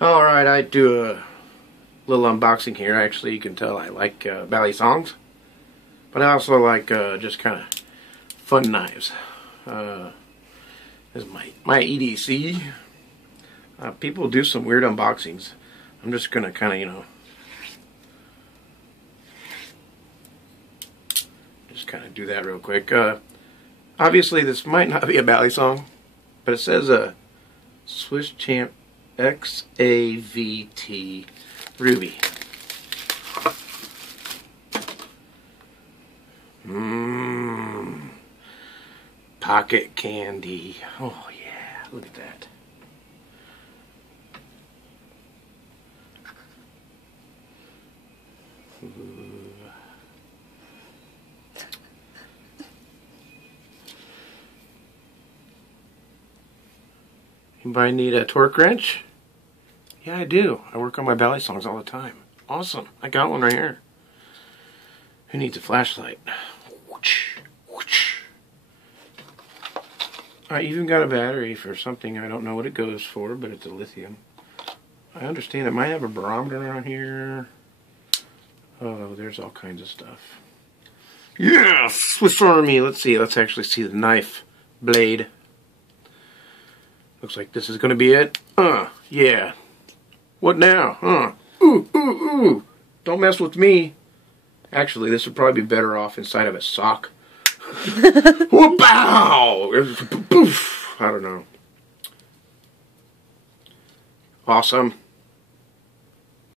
Alright, I do a little unboxing here. Actually, you can tell I like bally songs. But I also like just kind of fun knives. This is my EDC. People do some weird unboxings. I'm just going to kind of, you know, just kind of do that real quick. Obviously, this might not be a bally song, but it says a Swisschamp XAVT Ruby. Pocket candy. Oh yeah, look at that. Anybody need a torque wrench? Yeah, I do. I work on my bally songs all the time. Awesome. I got one right here. Who needs a flashlight? I even got a battery for something. I don't know what it goes for, but it's a lithium. I understand it might have a barometer on here. Oh, there's all kinds of stuff. Yeah, Swiss Army. Let's see. Let's actually see the knife blade. Looks like this is going to be it. Yeah. What now? Ooh. Don't mess with me. Actually, this would probably be better off inside of a sock. Whoop-ow! Poof! I don't know. Awesome.